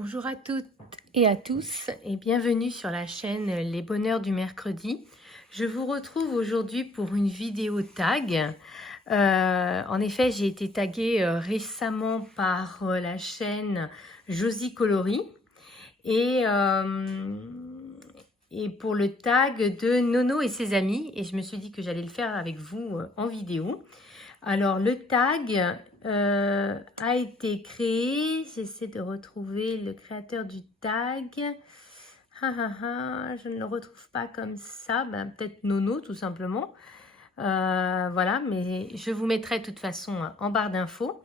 Bonjour à toutes et à tous et bienvenue sur la chaîne Les Bonheurs du Mercredi. Je vous retrouve aujourd'hui pour une vidéo tag. En effet, j'ai été taguée récemment par la chaîne Josie Coloris et, et pour le tag de Nono et ses amis. Et je me suis dit que j'allais le faire avec vous en vidéo. Alors, le tag a été créé. J'essaie de retrouver le créateur du tag. Je ne le retrouve pas comme ça. Ben, peut-être Nono, tout simplement. Voilà, mais je vous mettrai de toute façon en barre d'infos.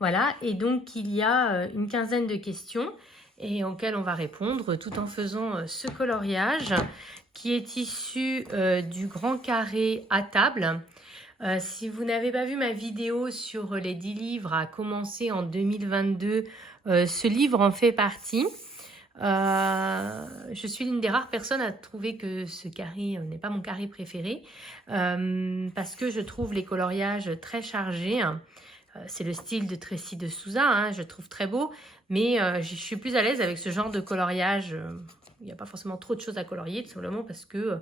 Voilà, et donc il y a une quinzaine de questions et auxquelles on va répondre tout en faisant ce coloriage qui est issu du grand carré à table. Si vous n'avez pas vu ma vidéo sur les 10 livres à commencer en 2022, ce livre en fait partie. Je suis l'une des rares personnes à trouver que ce carré n'est pas mon carré préféré parce que je trouve les coloriages très chargés. C'est le style de Tracy de Souza, je trouve très beau, mais je suis plus à l'aise avec ce genre de coloriage. Il n'y a pas forcément trop de choses à colorier, tout simplement parce que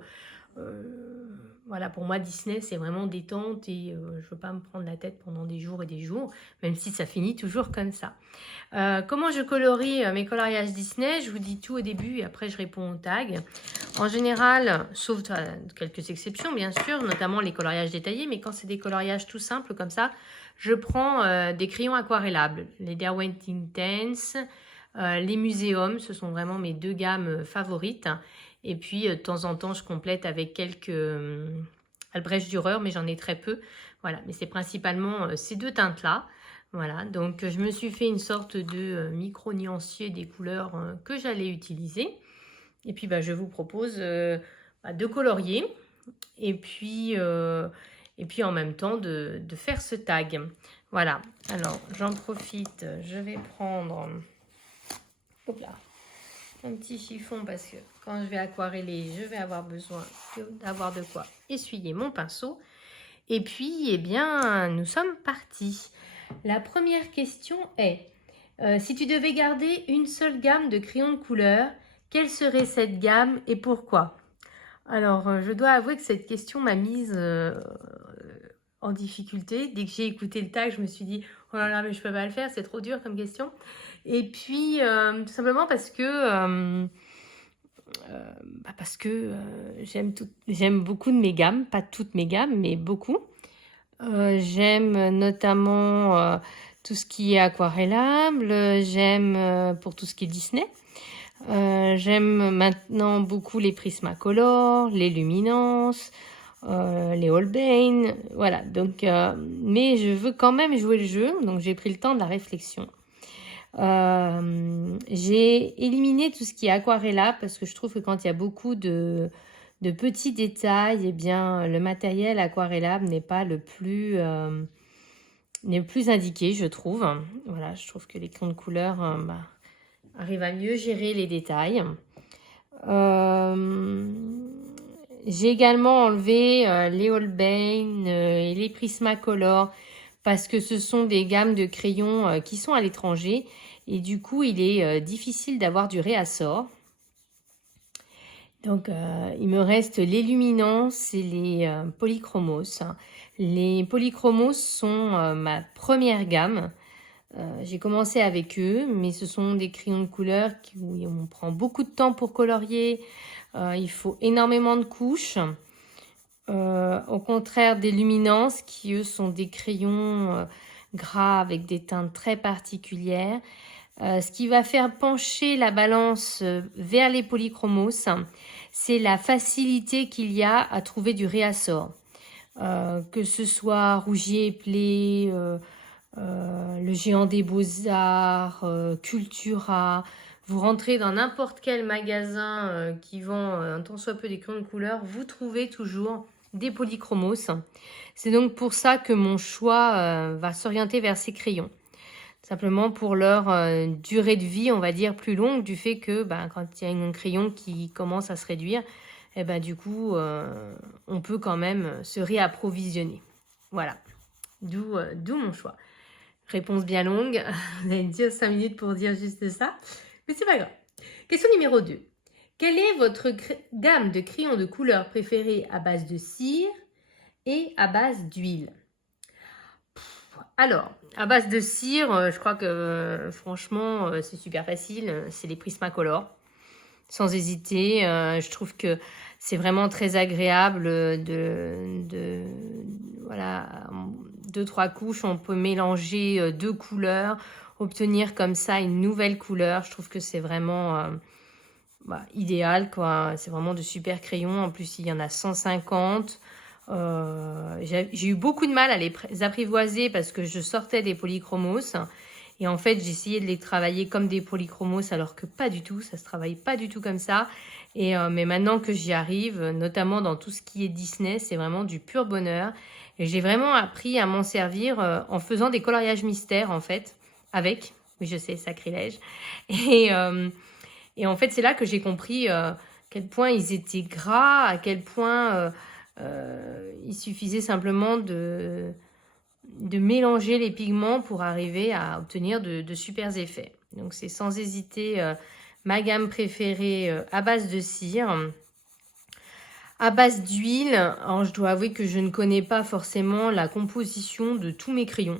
voilà, pour moi Disney c'est vraiment détente et je ne veux pas me prendre la tête pendant des jours et des jours, même si ça finit toujours comme ça. Comment je colorie mes coloriages Disney? Je vous dis tout au début et après je réponds aux tags. En général, sauf quelques exceptions bien sûr, notamment les coloriages détaillés, mais quand c'est des coloriages tout simples comme ça, je prends des crayons aquarellables, les Derwent Intense, les Muséums, ce sont vraiment mes deux gammes favorites. Et puis, de temps en temps, je complète avec quelques Albrecht Dürer, mais j'en ai très peu. Voilà, mais c'est principalement ces deux teintes-là. Voilà, donc je me suis fait une sorte de micro-nuancier des couleurs que j'allais utiliser. Et puis, je vous propose de colorier. Et puis en même temps, de faire ce tag. Voilà, alors j'en profite. Je vais prendre... Hop là, un petit chiffon parce que quand je vais aquareller, je vais avoir besoin d'avoir de quoi essuyer mon pinceau. Et puis, eh bien, nous sommes partis. La première question est, si tu devais garder une seule gamme de crayons de couleur, quelle serait cette gamme et pourquoi? Alors, je dois avouer que cette question m'a mise en difficulté. Dès que j'ai écouté le tag, je me suis dit, oh là là, mais je peux pas le faire, c'est trop dur comme question. Et puis, tout simplement parce que j'aime beaucoup de mes gammes, pas toutes mes gammes, mais beaucoup. J'aime notamment tout ce qui est aquarellable, j'aime pour tout ce qui est Disney. J'aime maintenant beaucoup les Prismacolor, les Luminance, les Holbein, voilà. Donc, mais je veux quand même jouer le jeu, donc j'ai pris le temps de la réflexion. J'ai éliminé tout ce qui est aquarella parce que je trouve que quand il y a beaucoup de petits détails, eh bien, le matériel aquarellable n'est pas le plus indiqué, je trouve. Voilà, je trouve que les crayons de couleur arrivent à mieux gérer les détails. J'ai également enlevé les Holbein et les Prismacolor parce que ce sont des gammes de crayons qui sont à l'étranger et du coup il est difficile d'avoir du réassort. Donc il me reste les Luminance et les Polychromos. Les Polychromos sont ma première gamme. J'ai commencé avec eux, mais ce sont des crayons de couleur où on prend beaucoup de temps pour colorier. Il faut énormément de couches. Au contraire des Luminance qui eux sont des crayons gras avec des teintes très particulières. Ce qui va faire pencher la balance vers les polychromos, c'est la facilité qu'il y a à trouver du réassort. Que ce soit Rougier et Play, le Géant des Beaux-Arts, Cultura. Vous rentrez dans n'importe quel magasin qui vend un tant soit peu des crayons de couleur, vous trouvez toujours des polychromos. C'est donc pour ça que mon choix va s'orienter vers ces crayons. Simplement pour leur durée de vie, on va dire, plus longue, du fait que quand il y a un crayon qui commence à se réduire, du coup, on peut quand même se réapprovisionner. Voilà, d'où mon choix. Réponse bien longue, vous allez me dire 5 minutes pour dire juste ça. Mais c'est pas grave. Question numéro 2. Quelle est votre gamme de crayons de couleur préférée à base de cire et à base d'huile? Alors, à base de cire, je crois que franchement, c'est super facile. C'est les Prismacolor. Sans hésiter, je trouve que c'est vraiment très agréable voilà, 2-3 couches, on peut mélanger 2 couleurs, obtenir comme ça une nouvelle couleur. Je trouve que c'est vraiment idéal, quoi. C'est vraiment de super crayons. En plus, il y en a 150. J'ai eu beaucoup de mal à les apprivoiser parce que je sortais des polychromos. Et en fait, j'essayais de les travailler comme des polychromos alors que pas du tout, ça se travaille pas du tout comme ça. Mais maintenant que j'y arrive, notamment dans tout ce qui est Disney, c'est vraiment du pur bonheur. Et j'ai vraiment appris à m'en servir en faisant des coloriages mystères en fait, avec, oui je sais, sacrilège. Et en fait, c'est là que j'ai compris à quel point ils étaient gras, à quel point il suffisait simplement de mélanger les pigments pour arriver à obtenir de super effets. Donc c'est sans hésiter ma gamme préférée à base de cire. À base d'huile, alors je dois avouer que je ne connais pas forcément la composition de tous mes crayons.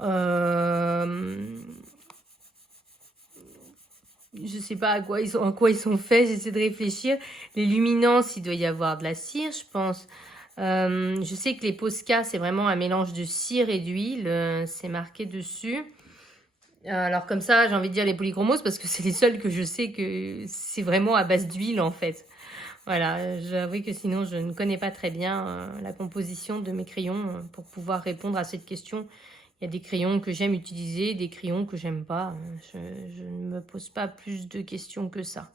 Je sais pas en quoi ils sont faits, j'essaie de réfléchir. Les luminances, il doit y avoir de la cire, je pense. Je sais que les Posca, c'est vraiment un mélange de cire et d'huile. C'est marqué dessus. Alors comme ça, j'ai envie de dire les polychromos parce que c'est les seuls que je sais que c'est vraiment à base d'huile en fait. Voilà, j'avoue que sinon je ne connais pas très bien la composition de mes crayons pour pouvoir répondre à cette question. Il y a des crayons que j'aime utiliser, des crayons que j'aime pas. Je ne me pose pas plus de questions que ça.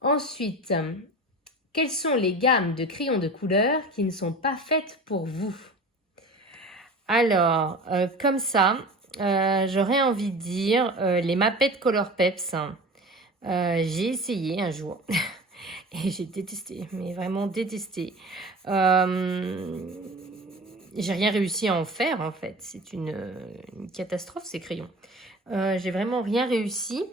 Ensuite, quelles sont les gammes de crayons de couleur qui ne sont pas faites pour vous? Alors, comme ça, j'aurais envie de dire les Mapette Color Peps. J'ai essayé un jour et j'ai détesté, mais vraiment détesté. J'ai rien réussi à en faire en fait. C'est une catastrophe ces crayons. J'ai vraiment rien réussi.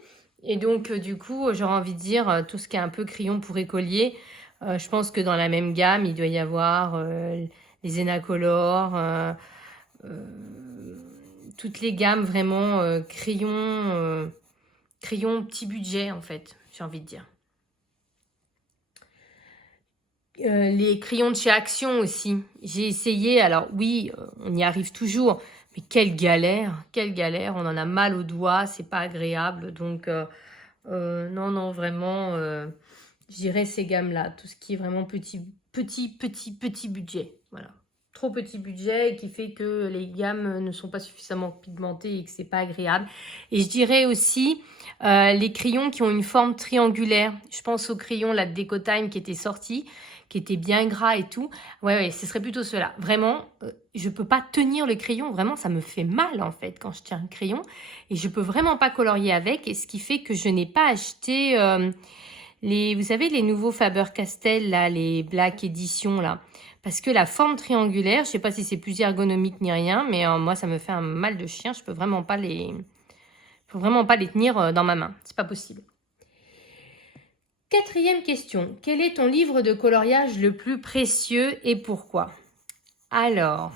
Et donc, du coup, j'aurais envie de dire tout ce qui est un peu crayon pour écolier. Je pense que dans la même gamme, il doit y avoir les Enacolor, toutes les gammes vraiment crayons petit budget en fait, j'ai envie de dire. Les crayons de chez Action aussi. J'ai essayé, alors oui, on y arrive toujours, mais quelle galère, on en a mal aux doigts, c'est pas agréable. Donc, non, vraiment, je dirais ces gammes-là, tout ce qui est vraiment petit budget. Voilà. Trop petit budget et qui fait que les gammes ne sont pas suffisamment pigmentées et que c'est pas agréable. Et je dirais aussi les crayons qui ont une forme triangulaire. Je pense aux crayons la Deco Time qui était sorti, qui était bien gras et tout. Ouais, ce serait plutôt cela. Vraiment, je peux pas tenir le crayon. Vraiment, ça me fait mal en fait quand je tiens un crayon. Et je peux vraiment pas colorier avec. Et ce qui fait que je n'ai pas acheté vous savez, les nouveaux Faber-Castell, là, les Black Edition, là. Parce que la forme triangulaire, je sais pas si c'est plus ergonomique ni rien, mais moi, ça me fait un mal de chien. Je peux vraiment pas les tenir dans ma main. C'est pas possible. 4e question. Quel est ton livre de coloriage le plus précieux et pourquoi? Alors,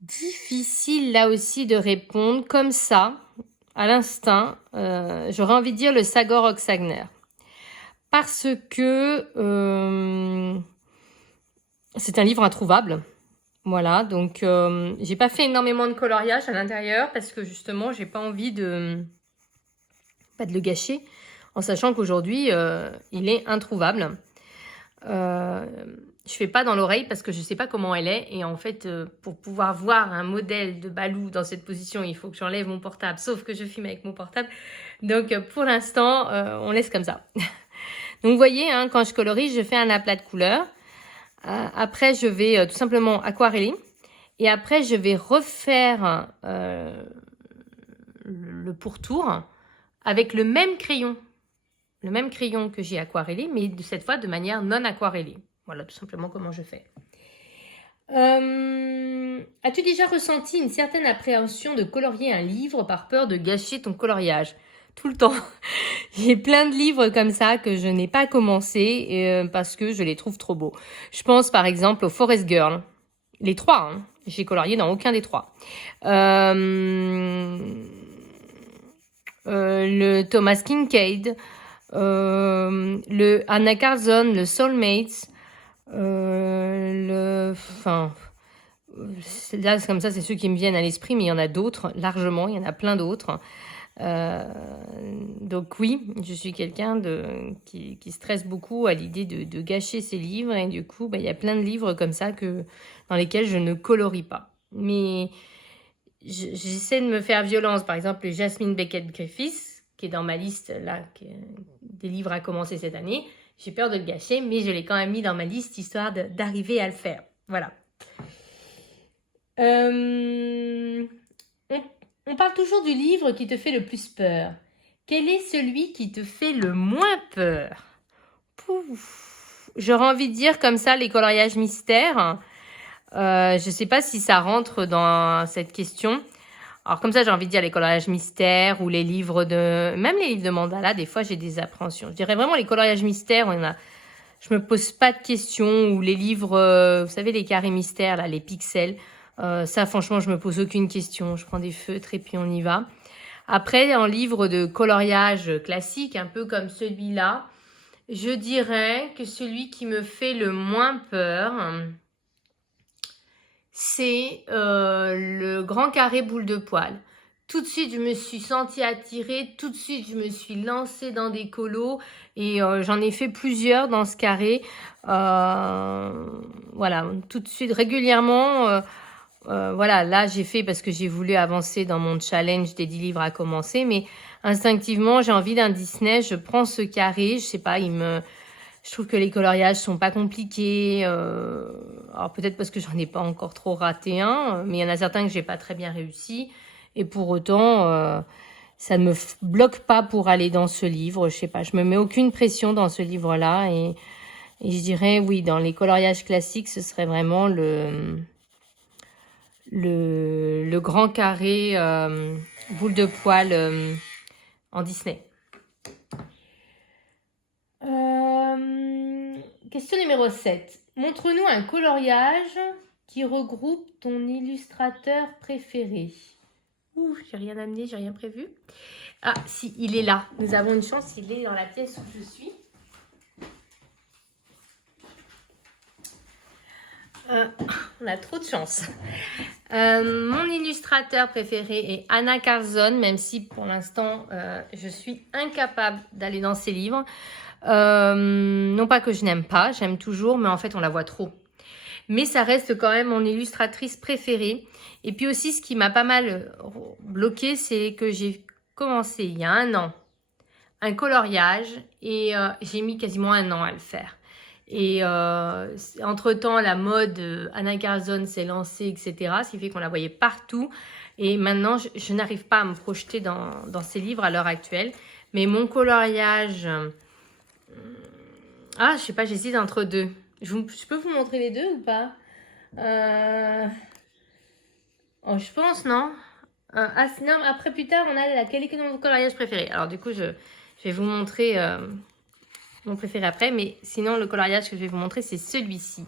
difficile là aussi de répondre comme ça, à l'instinct. J'aurais envie de dire le Sagor Oxagner. Parce que c'est un livre introuvable. Voilà, donc j'ai pas fait énormément de coloriage à l'intérieur parce que justement, j'ai pas envie de le gâcher. En sachant qu'aujourd'hui, il est introuvable. Je fais pas dans l'oreille parce que je sais pas comment elle est. Et en fait, pour pouvoir voir un modèle de Balou dans cette position, il faut que j'enlève mon portable. Sauf que je filme avec mon portable. Donc, pour l'instant, on laisse comme ça. Donc, vous voyez, hein, quand je colorie, je fais un aplat de couleurs. Après, je vais tout simplement aquareller. Et après, je vais refaire le pourtour avec le même crayon. Le même crayon que j'ai aquarellé, mais cette fois de manière non aquarellée. Voilà tout simplement comment je fais. As-tu déjà ressenti une certaine appréhension de colorier un livre par peur de gâcher ton coloriage? Tout le temps. J'ai plein de livres comme ça que je n'ai pas commencé parce que je les trouve trop beaux. Je pense par exemple au Forest Girl. Les trois, hein. J'ai colorié dans aucun des trois. Le Thomas Kincaid, le Anna Carlson, le Soulmates, là comme ça c'est ceux qui me viennent à l'esprit, mais il y en a d'autres largement, il y en a plein d'autres. Donc oui, je suis quelqu'un qui stresse beaucoup à l'idée de gâcher ses livres, et du coup il y a plein de livres comme ça dans lesquels je ne colorie pas. Mais j'essaie de me faire violence. Par exemple, le Jasmine Beckett Griffiths, qui est dans ma liste là, des livres à commencer cette année. J'ai peur de le gâcher, mais je l'ai quand même mis dans ma liste histoire d'arriver à le faire. Voilà. On parle toujours du livre qui te fait le plus peur. Quel est celui qui te fait le moins peur? Pouf. J'aurais envie de dire comme ça les coloriages mystères. Je ne sais pas si ça rentre dans cette question. Alors comme ça, j'ai envie de dire les coloriages mystères ou les livres même les livres de mandala, des fois j'ai des appréhensions. Je dirais vraiment les coloriages mystères, je me pose pas de questions, ou les livres, vous savez, les carrés mystères, là, les pixels. Ça, franchement, je me pose aucune question. Je prends des feutres et puis on y va. Après, en livre de coloriage classique, un peu comme celui-là, je dirais que celui qui me fait le moins peur, c'est le grand carré boule de poil. Tout de suite, je me suis sentie attirée. Tout de suite, je me suis lancée dans des colos. Et j'en ai fait plusieurs dans ce carré. Voilà, tout de suite, régulièrement. Voilà, là, j'ai fait parce que j'ai voulu avancer dans mon challenge des 10 livres à commencer. Mais instinctivement, j'ai envie d'un Disney. Je prends ce carré. Je sais pas, je trouve que les coloriages sont pas compliqués. Alors peut-être parce que j'en ai pas encore trop raté un, mais il y en a certains que j'ai pas très bien réussi. Et pour autant, ça ne me bloque pas pour aller dans ce livre. Je sais pas, je me mets aucune pression dans ce livre-là. Et je dirais, oui, dans les coloriages classiques, ce serait vraiment le grand carré boule de poil en Disney. Question numéro 7. Montre-nous un coloriage qui regroupe ton illustrateur préféré. Ouh, j'ai rien amené, j'ai rien prévu. Ah, si, il est là. Nous avons une chance, il est dans la pièce où je suis. On a trop de chance. Mon illustrateur préféré est Anna Carlson, même si pour l'instant, je suis incapable d'aller dans ses livres. Non pas que je n'aime pas, j'aime toujours, mais en fait on la voit trop. Mais ça reste quand même mon illustratrice préférée. Et puis aussi ce qui m'a pas mal bloqué, c'est que j'ai commencé il y a 1 an un coloriage et j'ai mis quasiment 1 an à le faire. Et entre-temps, la mode Anna Carlson s'est lancée, etc. Ce qui fait qu'on la voyait partout. Et maintenant, je n'arrive pas à me projeter dans ces livres à l'heure actuelle. Mais mon coloriage... je sais pas, j'hésite entre deux. Je peux vous montrer les deux ou pas? Je pense, non? Sinon, après, plus tard, on a quel est mon coloriage préféré? Alors, du coup, je vais vous montrer mon préféré après. Mais sinon, le coloriage que je vais vous montrer, c'est celui-ci.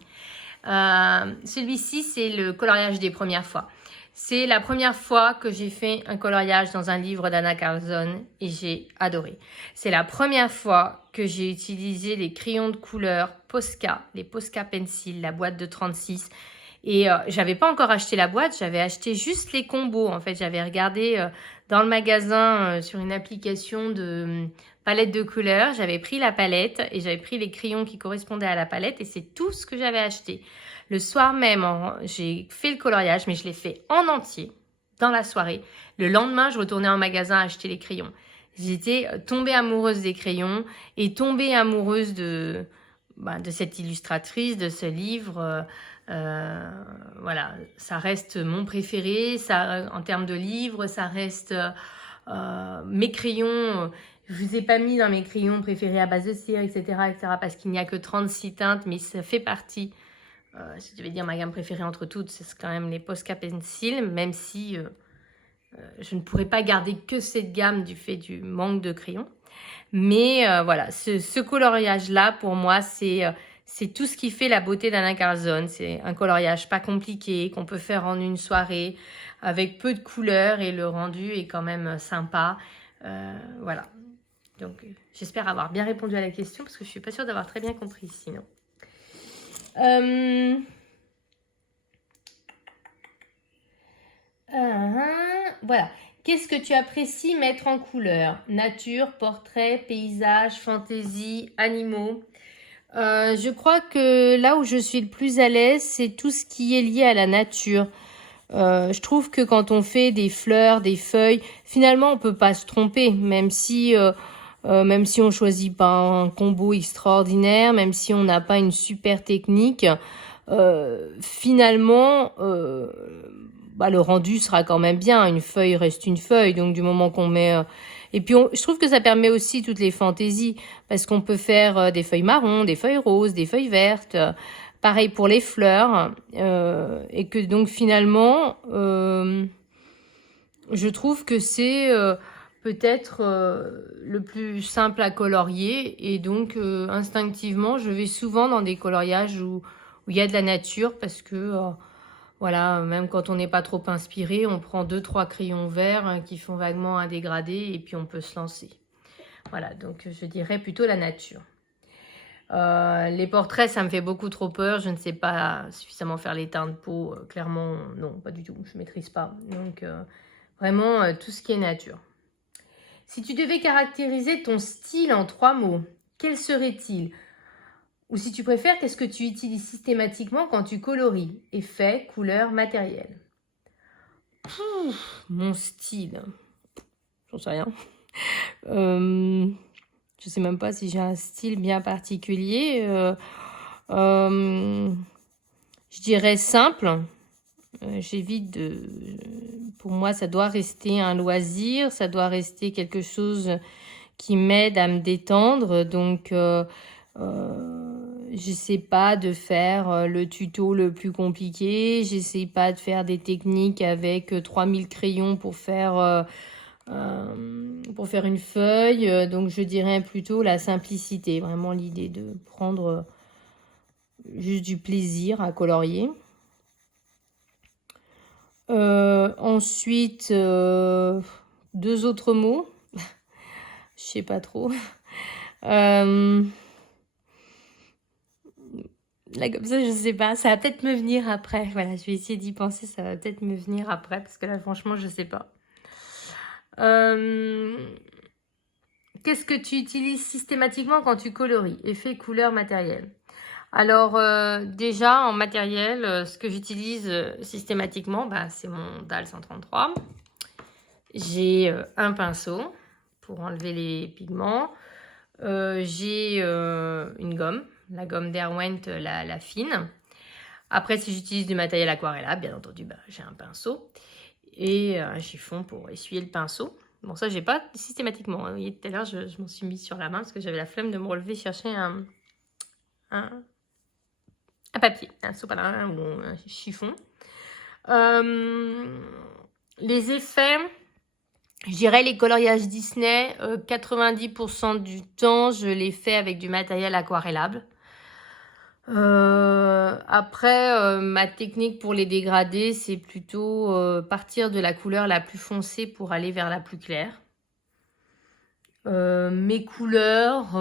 Celui-ci, c'est le coloriage des premières fois. C'est la première fois que j'ai fait un coloriage dans un livre d'Anna Carlson et j'ai adoré. C'est la première fois que j'ai utilisé les crayons de couleur Posca, les Posca Pencil, la boîte de 36. Et j'avais pas encore acheté la boîte, j'avais acheté juste les combos. En fait, j'avais regardé dans le magasin sur une application de palette de couleurs. J'avais pris la palette et j'avais pris les crayons qui correspondaient à la palette et c'est tout ce que j'avais acheté. Le soir même, j'ai fait le coloriage, mais je l'ai fait en entier dans la soirée. Le lendemain, je retournais en magasin acheter les crayons. J'étais tombée amoureuse des crayons et tombée amoureuse de cette illustratrice, de ce livre. Voilà, ça reste mon préféré. Ça, en termes de livres, ça reste mes crayons. Je vous ai pas mis dans mes crayons préférés à base de cire, etc., parce qu'il n'y a que 36 teintes, mais ça fait partie Si je devais dire ma gamme préférée entre toutes, c'est quand même les Posca Pencil, même si je ne pourrais pas garder que cette gamme du fait du manque de crayons. Mais voilà, ce coloriage-là, pour moi, c'est tout ce qui fait la beauté d'Anna Carlson. C'est un coloriage pas compliqué, qu'on peut faire en une soirée, avec peu de couleurs, et le rendu est quand même sympa. Voilà. Donc, j'espère avoir bien répondu à la question, parce que je suis pas sûre d'avoir très bien compris sinon. Voilà. Qu'est-ce que tu apprécies mettre en couleur? Nature, portrait, paysage, fantaisie, animaux. Je crois que là où je suis le plus à l'aise, c'est tout ce qui est lié à la nature. Je trouve que quand on fait des fleurs, des feuilles, finalement on peut pas se tromper, même si on choisit pas un combo extraordinaire, même si on n'a pas une super technique, finalement le rendu sera quand même bien. Une feuille reste une feuille, donc du moment qu'on met et puis je trouve que ça permet aussi toutes les fantaisies, parce qu'on peut faire des feuilles marron, des feuilles roses, des feuilles vertes. Pareil pour les fleurs, et que donc finalement, je trouve que c'est peut-être le plus simple à colorier, et donc instinctivement, je vais souvent dans des coloriages où il y a de la nature, parce que voilà, même quand on n'est pas trop inspiré, on prend 2-3 crayons verts qui font vaguement un dégradé, et puis on peut se lancer. Voilà, donc je dirais plutôt la nature. Les portraits, ça me fait beaucoup trop peur. Je ne sais pas suffisamment faire les teintes de peau. Clairement, non, pas du tout. Je ne maîtrise pas. Donc, vraiment, tout ce qui est nature. Si tu devais caractériser ton style en 3 mots, quel serait-il? Ou si tu préfères, qu'est-ce que tu utilises systématiquement quand tu colories? Effets, couleurs, matériel. Mon style. J'en sais rien. Je sais même pas si j'ai un style bien particulier. Je dirais simple. J'évite de... Pour moi, ça doit rester un loisir, ça doit rester quelque chose qui m'aide à me détendre. Donc, j'essaie pas de faire le tuto le plus compliqué. J'essaie pas de faire des techniques avec 3000 crayons pour faire une feuille. Donc, je dirais plutôt la simplicité. Vraiment l'idée de prendre juste du plaisir à colorier. Ensuite, 2 autres mots. Je sais pas trop. Là, comme ça, je sais pas. Ça va peut-être me venir après. Voilà, je vais essayer d'y penser. Ça va peut-être me venir après, parce que là, franchement, je sais pas. Qu'est-ce que tu utilises systématiquement quand tu colories? Effet, couleur, matériel. Alors, déjà, en matériel, ce que j'utilise systématiquement, c'est mon DAL 133. J'ai un pinceau pour enlever les pigments. J'ai une gomme, la gomme Derwent, la fine. Après, si j'utilise du matériel aquarellable, bien entendu, j'ai un pinceau et un chiffon pour essuyer le pinceau. Bon, ça, j'ai pas systématiquement. Vous voyez, tout à l'heure, je m'en suis mis sur la main parce que j'avais la flemme de me relever chercher un papier, un sopalin ou un chiffon. Les effets, je dirais les coloriages Disney, 90% du temps, je les fais avec du matériel aquarellable. Après, ma technique pour les dégrader, c'est plutôt partir de la couleur la plus foncée pour aller vers la plus claire. Mes couleurs,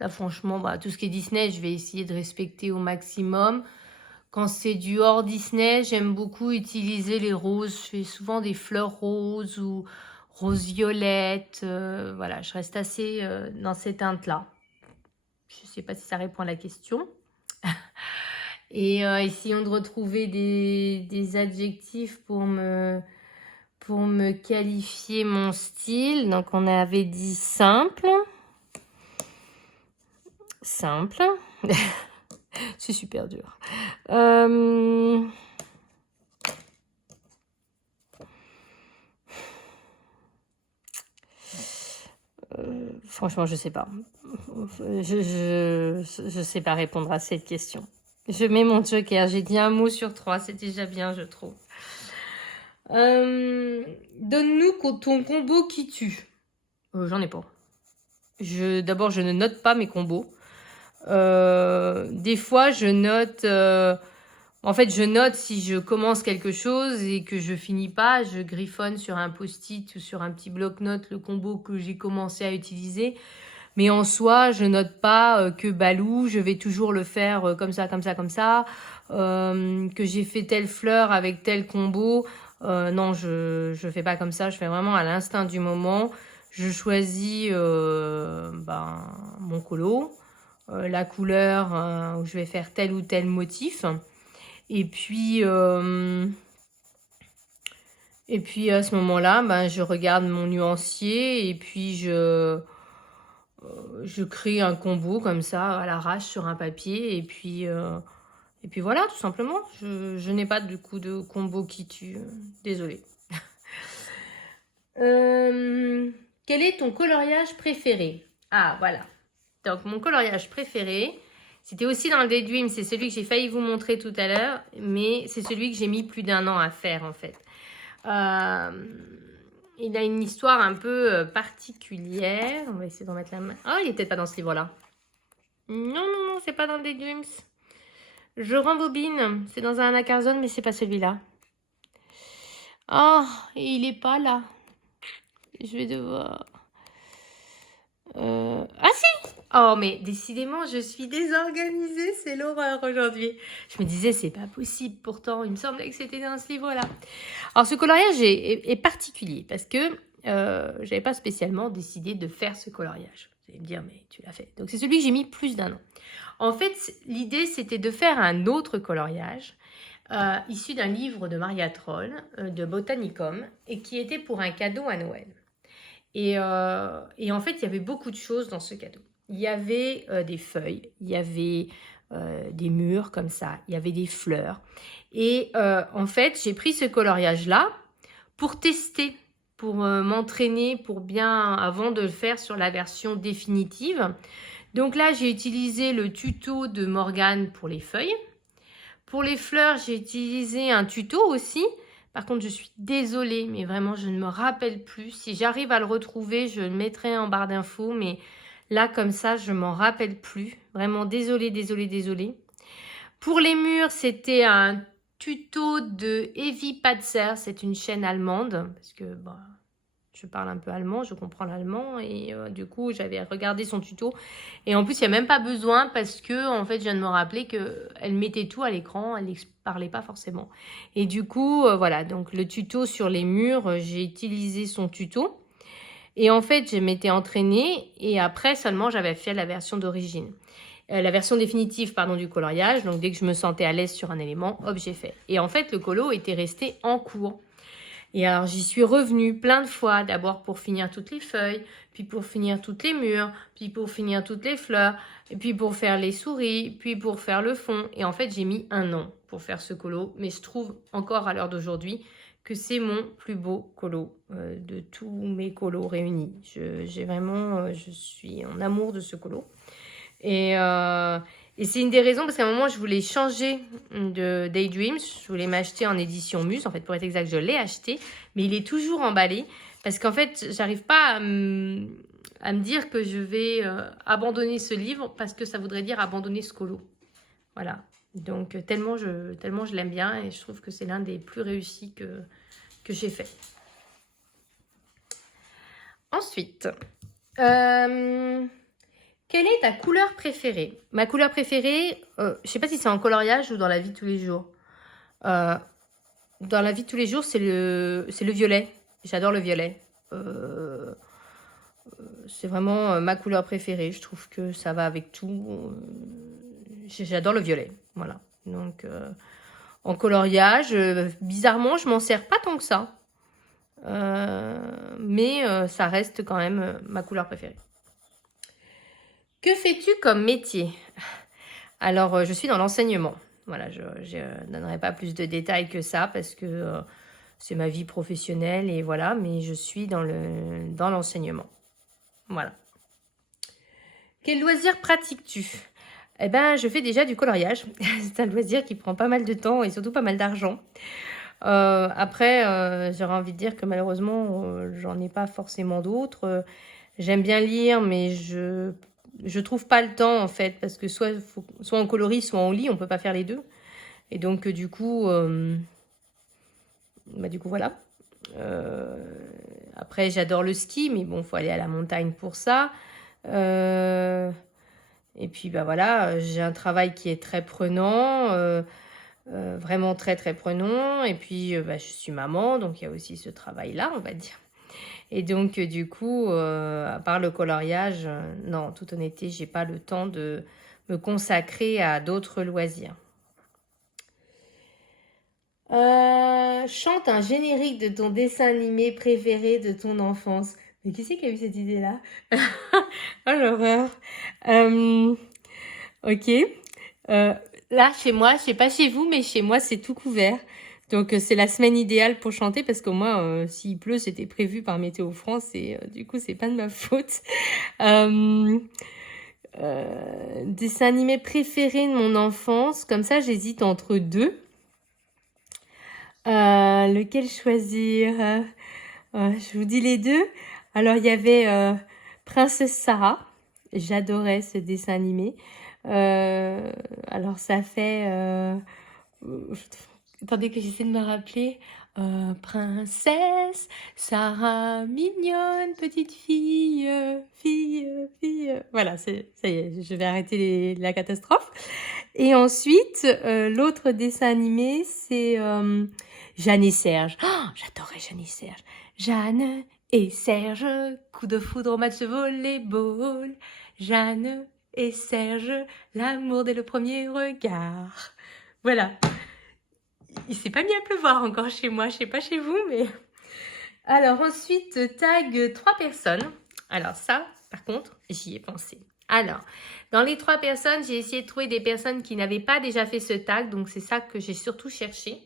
là franchement, tout ce qui est Disney, je vais essayer de respecter au maximum. Quand c'est du hors Disney, j'aime beaucoup utiliser les roses. Je fais souvent des fleurs roses ou roses violettes. Voilà, je reste assez dans ces teintes-là. Je ne sais pas si ça répond à la question. Et essayons de retrouver des adjectifs pour me qualifier mon style. Donc, on avait dit simple. Simple. C'est super dur. Franchement, je sais pas. Je sais pas répondre à cette question. Je mets mon joker. J'ai dit un mot sur 3. C'est déjà bien, je trouve. Donne-nous ton combo qui tue. J'en ai pas. D'abord, je ne note pas mes combos. Des fois, je note... en fait, je note si je commence quelque chose et que je finis pas. Je griffonne sur un post-it ou sur un petit bloc-notes le combo que j'ai commencé à utiliser. Mais en soi, je note pas que Balou, je vais toujours le faire comme ça, comme ça, comme ça. Que j'ai fait telle fleur avec tel combo. Non, je fais pas comme ça. Je fais vraiment à l'instinct du moment. Je choisis mon colo, la couleur où je vais faire tel ou tel motif. Et puis à ce moment-là, je regarde mon nuancier et puis je crée un combo comme ça à l'arrache sur un papier. Et puis voilà, tout simplement. Je n'ai pas du coup de combo qui tue. Désolée. Quel est ton coloriage préféré? Ah, voilà. Donc, mon coloriage préféré, c'était aussi dans le Daydream. C'est celui que j'ai failli vous montrer tout à l'heure, mais c'est celui que j'ai mis plus d'1 an à faire, en fait. Il a une histoire un peu particulière. On va essayer d'en mettre la main. Ah, il est peut-être pas dans ce livre-là. Non, c'est pas dans le Daydreams. Je rembobine. C'est dans un Anacarzone, mais c'est pas celui-là. Oh, et il est pas là. Je vais devoir... Ah si! Oh, mais décidément, je suis désorganisée. C'est l'horreur aujourd'hui. Je me disais, c'est pas possible. Pourtant, il me semblait que c'était dans ce livre-là. Alors, ce coloriage est particulier parce que j'avais pas spécialement décidé de faire ce coloriage. Vous allez me dire, mais tu l'as fait. Donc, c'est celui que j'ai mis plus d'1 an. En fait, l'idée, c'était de faire un autre coloriage issu d'un livre de Maria Troll, de Botanicum, et qui était pour un cadeau à Noël. Et en fait, il y avait beaucoup de choses dans ce cadeau. Il y avait des feuilles, il y avait des murs comme ça, il y avait des fleurs. Et en fait, j'ai pris ce coloriage-là pour tester, pour m'entraîner, pour bien, avant de le faire sur la version définitive. Donc là, j'ai utilisé le tuto de Morgane pour les feuilles. Pour les fleurs, j'ai utilisé un tuto aussi. Par contre, je suis désolée, mais vraiment, je ne me rappelle plus. Si j'arrive à le retrouver, je le mettrai en barre d'infos. Mais là, comme ça, je ne m'en rappelle plus. Vraiment, désolée. Pour les murs, c'était un tuto de Evi Patzer. C'est une chaîne allemande. Parce que je parle un peu allemand, je comprends l'allemand. Et du coup, j'avais regardé son tuto. Et en plus, il n'y a même pas besoin parce que, en fait, je viens de me rappeler qu'elle mettait tout à l'écran. Elle parlait pas forcément. Et du coup, voilà, donc le tuto sur les murs, j'ai utilisé son tuto. Et en fait, je m'étais entraînée et après seulement, j'avais fait la version d'origine. La version définitive, du coloriage. Donc, dès que je me sentais à l'aise sur un élément, hop, j'ai fait. Et en fait, le colo était resté en cours. Et alors, j'y suis revenue plein de fois. D'abord pour finir toutes les feuilles, puis pour finir toutes les murs, puis pour finir toutes les fleurs, et puis pour faire les souris, puis pour faire le fond. Et en fait, j'ai mis 1 an pour faire ce colo. Mais je trouve encore à l'heure d'aujourd'hui que c'est mon plus beau colo de tous mes colos réunis. Je suis en amour de ce colo. Et c'est une des raisons parce qu'à un moment, je voulais changer de Daydreams. Je voulais m'acheter en édition Muse. En fait, pour être exact, je l'ai acheté. Mais il est toujours emballé. Parce qu'en fait, j'arrive pas à me dire que je vais abandonner ce livre parce que ça voudrait dire abandonner ce colo. Voilà. Donc, tellement je l'aime bien et je trouve que c'est l'un des plus réussis que j'ai fait. Ensuite, quelle est ta couleur préférée? Ma couleur préférée, je ne sais pas si c'est en coloriage ou dans la vie de tous les jours. Dans la vie de tous les jours, c'est le violet. J'adore le violet. C'est vraiment ma couleur préférée. Je trouve que ça va avec tout. J'adore le violet. Voilà. Donc, en coloriage, bizarrement, je m'en sers pas tant que ça. Mais ça reste quand même ma couleur préférée. Que fais-tu comme métier? Alors, je suis dans l'enseignement. Voilà, je ne donnerai pas plus de détails que ça parce que c'est ma vie professionnelle et voilà, mais je suis dans l'enseignement. Voilà. Quel loisir pratiques-tu? Eh ben, je fais déjà du coloriage. C'est un loisir qui prend pas mal de temps et surtout pas mal d'argent. Après, j'aurais envie de dire que malheureusement, j'en ai pas forcément d'autres. J'aime bien lire, mais je trouve pas le temps en fait, parce que soit on colorie, soit on lit, on peut pas faire les deux. Et donc du coup voilà. Après, j'adore le ski, mais bon, faut aller à la montagne pour ça. Et puis bah voilà, j'ai un travail qui est très prenant, vraiment très très prenant. Et puis bah, je suis maman, donc il y a aussi ce travail-là, on va dire. Et donc du coup, à part le coloriage, non, en toute honnêteté, j'ai pas le temps de me consacrer à d'autres loisirs. Chante un générique de ton dessin animé préféré de ton enfance. Mais qui c'est qui a eu cette idée-là? Oh l'horreur. Ok. Là, chez moi, je sais pas chez vous, mais chez moi, c'est tout couvert. Donc, c'est la semaine idéale pour chanter parce qu'au moins, s'il pleut, c'était prévu par Météo France et du coup, c'est pas de ma faute. Dessin animé préféré de mon enfance, comme ça, j'hésite entre deux. Lequel choisir? Je vous dis les deux. Alors, il y avait Princesse Sarah. J'adorais ce dessin animé. Alors, ça fait... attendez que j'essaie de me rappeler. Princesse Sarah, mignonne petite fille, fille. Voilà, ça y est, je vais arrêter la catastrophe. Et ensuite, l'autre dessin animé, c'est Jeanne et Serge. Oh, j'adorais Jeanne et Serge. Jeanne et Serge, coup de foudre au match de volleyball. Jeanne et Serge, l'amour dès le premier regard. Voilà. Il s'est pas mis à pleuvoir encore chez moi, je sais pas chez vous, mais... Alors ensuite, tag 3 personnes. Alors ça, par contre, j'y ai pensé. Alors, dans les 3 personnes, j'ai essayé de trouver des personnes qui n'avaient pas déjà fait ce tag, donc c'est ça que j'ai surtout cherché.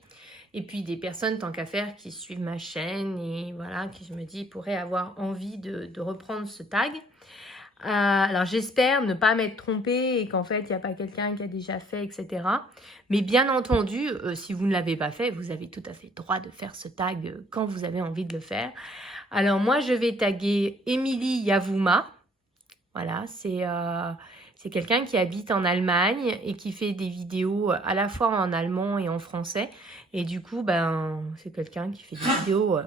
Et puis des personnes, tant qu'à faire, qui suivent ma chaîne et voilà, qui je me dis pourraient avoir envie de reprendre ce tag. Alors j'espère ne pas m'être trompée et qu'en fait il n'y a pas quelqu'un qui a déjà fait, etc. Mais bien entendu, si vous ne l'avez pas fait, vous avez tout à fait le droit de faire ce tag quand vous avez envie de le faire. Alors moi je vais taguer Émilie Yavouma. Voilà, c'est quelqu'un qui habite en Allemagne et qui fait des vidéos à la fois en allemand et en français. Et du coup, ben, c'est quelqu'un qui fait des vidéos...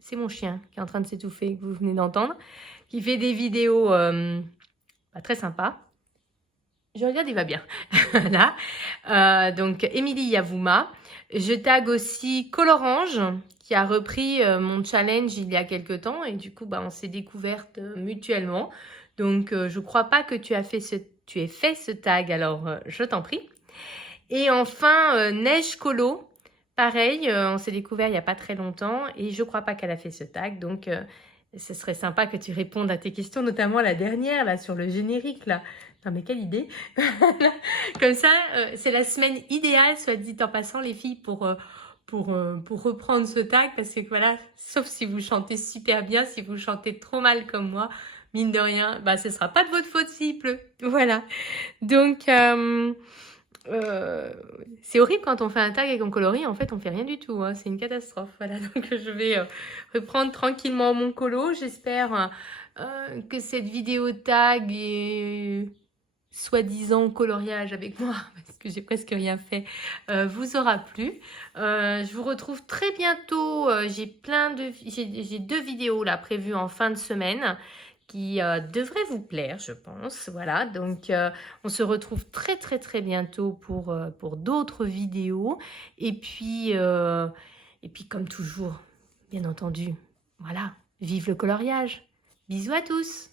c'est mon chien qui est en train de s'étouffer, que vous venez d'entendre. Qui fait des vidéos très sympas. Je regarde, il va bien. Voilà. Donc, Émilie Yavouma. Je tag aussi Colorange, qui a repris mon challenge il y a quelques temps. Et du coup, on s'est découvertes mutuellement. Donc, je ne crois pas que tu aies fait ce tag, alors je t'en prie. Et enfin, Neige Colo. Pareil, on s'est découvert il n'y a pas très longtemps. Et je ne crois pas qu'elle a fait ce tag. Donc... ce serait sympa que tu répondes à tes questions, notamment la dernière, là, sur le générique, là. Non, mais quelle idée. Comme ça, c'est la semaine idéale, soit dit en passant, les filles, pour reprendre ce tag. Parce que voilà, sauf si vous chantez super bien, si vous chantez trop mal comme moi, mine de rien, ce ne sera pas de votre faute s'il pleut. Voilà. Donc... c'est horrible quand on fait un tag et qu'on colorie, en fait on fait rien du tout, hein. C'est une catastrophe. Voilà, donc je vais reprendre tranquillement mon colo. J'espère que cette vidéo tag et soi-disant coloriage avec moi, parce que j'ai presque rien fait, vous aura plu. Je vous retrouve très bientôt. J'ai 2 vidéos là prévues en fin de semaine qui devrait vous plaire, je pense. Voilà, donc on se retrouve très très très bientôt pour d'autres vidéos. Et puis comme toujours, bien entendu, voilà, vive le coloriage. Bisous à tous!